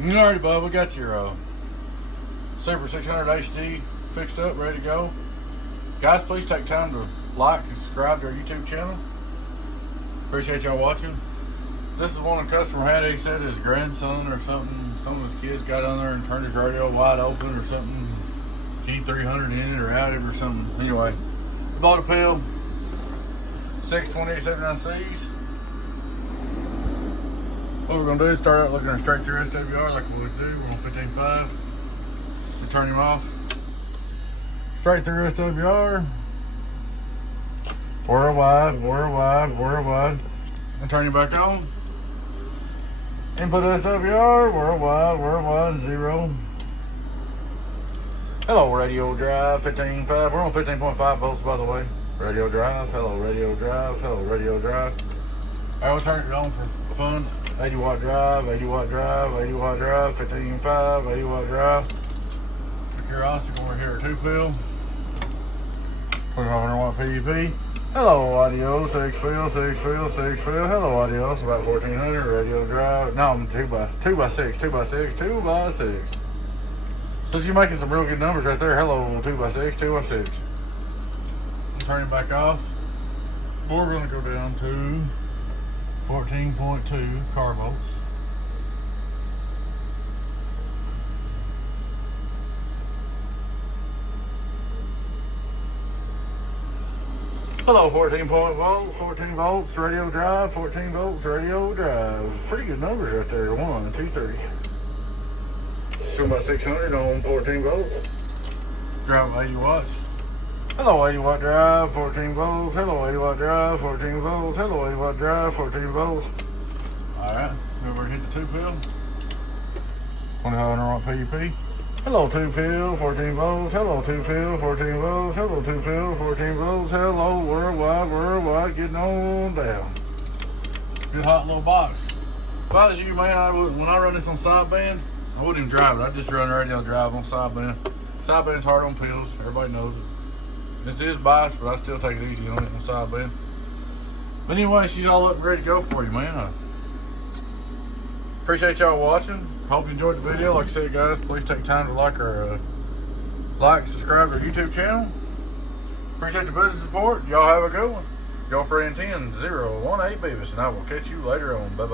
Alrighty, bud, we got your Super 600 HD fixed up, ready to go. Guys, please take time to like and subscribe to our YouTube channel. Appreciate y'all watching. This is one a customer had. He said his grandson or something, some of his kids got on there and turned his radio wide open or something. Key 300 in it or out of it or something. Anyway, we bought a pill. 620-79Cs. What we're going to do is start out looking at straight through SWR like we do. We're on 15.5. We turn him off. Straight through SWR. Worldwide. And turn him back on. Input SWR, worldwide, 0. Hello, radio drive, 15.5. We're on 15.5 volts, by the way. Radio drive, hello, radio drive. All right, we'll turn it on for fun. 80 watt drive, 15.5, 80 watt drive. For curiosity, we're here at 2Pill. 2500 watt PUP. Hello, audio, 6Pill. Hello, audio, it's about 1400 radio drive. No, I'm 2x6. So you're making some real good numbers right there. Hello, 2x6. Turn it back off. We're going to go down to 14.2 car volts. Hello, 14 volts, radio drive, 14 volts, radio drive. Pretty good numbers right there. 1, 2, 3. Show my 600 on 14 volts. Drive 80 watts. Hello, 80 watt drive, 14 volts. Hello, 80 watt drive, 14 volts. Hello, 80 watt drive, 14 volts. Alright, over hit the 2Pill. 2500 watt PUP. Hello, 2Pill, 14 volts. Hello, 2Pill, 14 volts. Hello, 2Pill, 14 volts. Hello, worldwide, getting on down. Good hot little box. If I was you, man, when I run this on sideband, I wouldn't even drive it. I'd just run radio drive on sideband. Sideband's hard on pills. Everybody knows it. This is biased, but I still take it easy on it on sideband. But anyway, she's all up and ready to go for you, man. Appreciate y'all watching. Hope you enjoyed the video. Like I said, guys, please take time to like and subscribe to our YouTube channel. Appreciate the business support. Y'all have a good one. Your friend 10018 Beavis, and I will catch you later on. Bye.